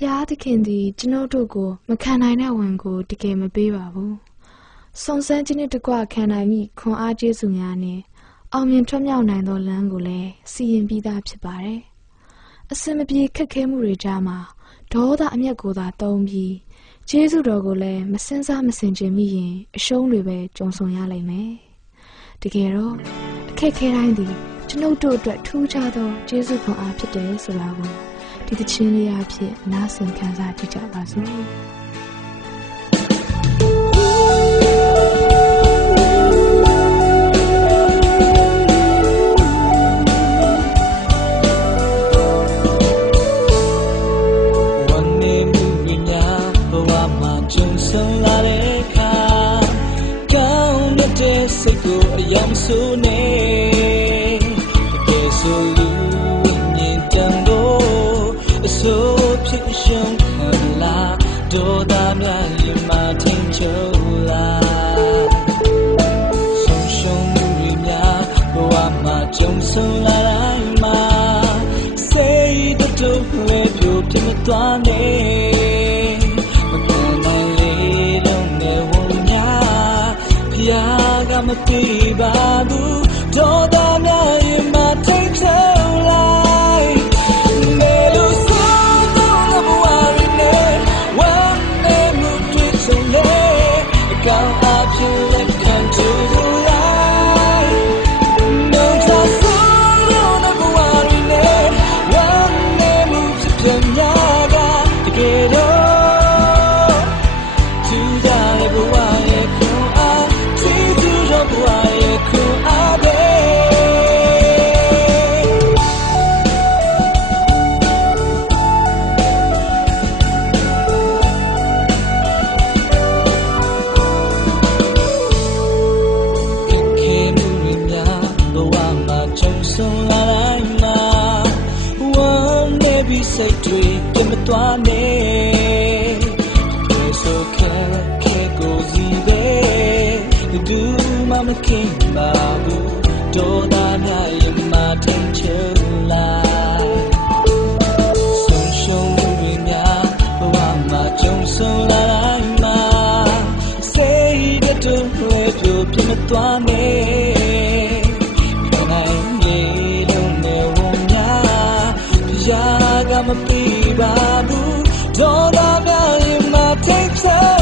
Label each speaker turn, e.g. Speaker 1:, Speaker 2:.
Speaker 1: ဖျားသခင်သည်ကျွန်ုပ်တို့ကို မခံနိုင်တဲ့ဝန်ကိုတကယ်မပေးပါဘူး။စုံစမ်းခြင်းနှင့်တကွခံနိုင်မိခွန်အားကျေးဇူးများနှင့်အောင်မြင်ထွတ်မြောက်နိုင်သောလမ်းကိုလည်းစီရင်ပြီးသားဖြစ်ပါတယ်။အစင်မပြေခက်ခဲမှုတွေကြားမှာဒေါသအမျက်ကိုသာသုံးပြီးကျေးဇူးတော်ကိုလည်းမစင်စားမစင်ကြင်မိရင်အရှုံးတွေပဲကြုံဆုံရလိမ့်မယ်။တကယ်တော့အခက်ခဲတိုင်းသည်ကျွန်ုပ်တို့အတွက်ထူးခြားသောကျေးဇူးခွန်အားဖြစ်တယ်ဆိုတာကို ဒီသချင်းလေးအဖြစ်နားဆင်ခံစားကြည့်ကြပါစို့
Speaker 2: စိတ်ကိုအယံဆိုနေတကယ်ဆိုလူ ဖြစ်ရှုံးခံလာဒေါသများရင်မထင်ချုံလာဆုံးရှုံးမှုတွေများဘဝမှာကြုံဆုံလာတိုင်းမှာစိတ်တို့လည်းပြိုပြမသွားနဲ့မပြေပါဘူးဒေါသများ စိတ်တွေပြမသွားနဲ့ဆိုခဲခဲကိုစီပဲတူမခင်ပါဘူးဒေါသများရင်မထင်ချလာဆုံးရှုံးမှုတွေများဘဝမှာကြုံဆုံလာတိုင်းမှာစိတ်တို့လွယ်ပြပြမသွားနဲ့ ကြာကမပြေပါဘူးဒေါသများရင်မထင်ချ